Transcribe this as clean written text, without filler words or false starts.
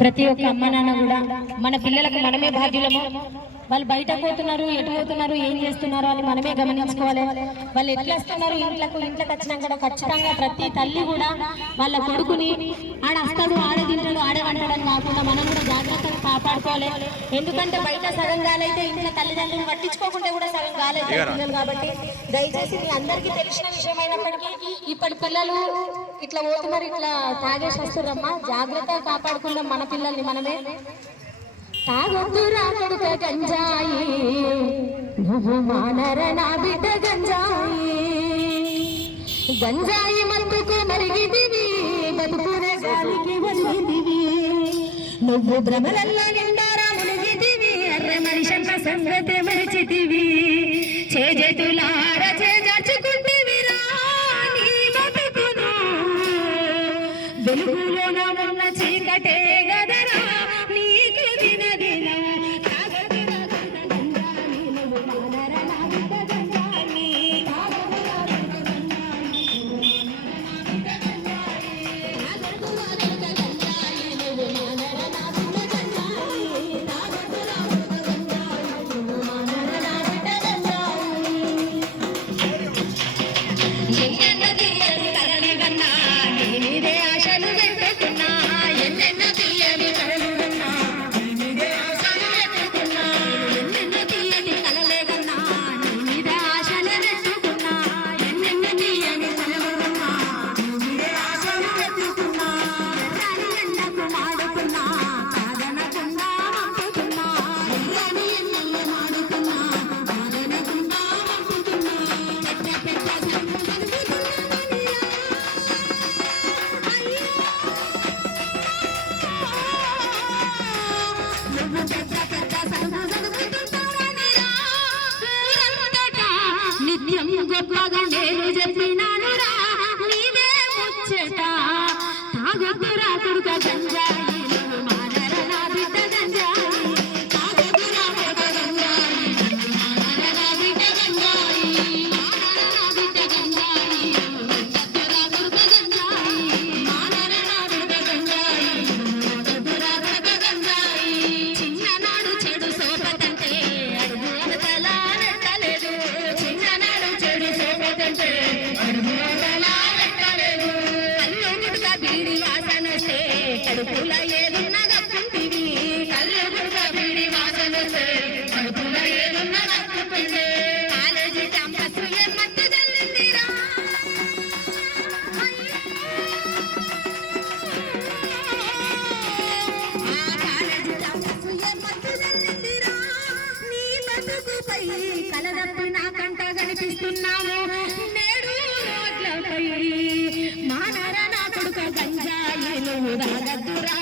ప్రతి ఒక్క అమ్మ నాన్న కూడా మన పిల్లలకు మనమే బాధ్యులము. వాళ్ళు బయట పోతున్నారు, ఎటు పోతున్నారు, ఏం చేస్తున్నారు అని మనమే గమనించుకోవాలి. వాళ్ళు ఎట్లా వస్తున్నారు ఇంట్లోకి వచ్చినాక కూడా ఖచ్చితంగా ప్రతి తల్లి కూడా వాళ్ళ కొడుకుని ఆడ వస్తాడు, ఆడ తింటాడు, ఆడే వండడం కాకుండా మనం కూడా జాగ్రత్తగా కాపాడుకోవాలి. ఎందుకంటే బయట సగం గాలైతే ఇంట్లో తల్లిదండ్రులు పట్టించుకోకుండా కూడా సగం గాలైతే పిల్లలు. కాబట్టి దయచేసి మీ అందరికీ తెలిసిన విషయం అయినప్పటికీ ఇప్పటి పిల్లలు ఇట్లా పోతున్నారు, ఇట్లా తాగేసి వస్తున్నారమ్మా. జాగ్రత్తగా కాపాడుకుందాం మన పిల్లల్ని మనమే. తాగొద్దురా కొడుక గంజాయి, నువ్వు మానర నా బిడ్డ గంజాయి. గంజాయి మత్తుకు మరిగిదివి, బతుకునే గాలికి వదిలిదివి. నువ్వు భ్రమలల్లా నిండారా మునిగిదివి, అర్ర మనిషంత సంగతే మరిచితివి. చేజెతులార చేజార్చుకుంటివిరా నీ బతుకును, వెలుగులోన ఉన్న చీకటే గదరా నీకు దినదిన. నిత్యం గొప్పగా నేను చెప్పినానురా నీదే ముచ్చట. తాగొద్దురా కొడుక గంజాయి, నువ్వు మానర నా బిడ్డ గంజాయి. తాగొద్దురా కొడుక గంజాయి, నువ్వు మానర నా బిడ్డ గంజాయి. మానర నా బిడ్డ గంజాయి, వద్దొద్దురా కొడుక గంజాయి. మానర నా బిడ్డ గంజాయి, వద్దొద్దురా కొడుక గంజాయి. చిన్ననాడు చెడు సోపతంటే అడుగు అవతల నెట్టలేదు. చిన్ననాడు చెడు సోపతంటే అడుగు అవతల నెట్టలేదు. కళ్ళు గుడుక బీడి వాసనొస్తే కడుపుల ఏదున్న గప్పుంటివి. కళ్ళు గుడుక బీడి వాసనొస్తే కడుపుల ఏదున్న గప్పుంటివి. కాలేజీ క్యాంపస్ మత్తు జల్లిందిరా, కాలేజీ క్యాంపస్ మత్తు జల్లిందిరా. నీ బతుకుపై కలదప్పి నా కంట కనిపిస్తున్నాము నేడు రోడ్లపై. మానర నా కొడుక గంజాయి, నువ్వు రాగద్దురా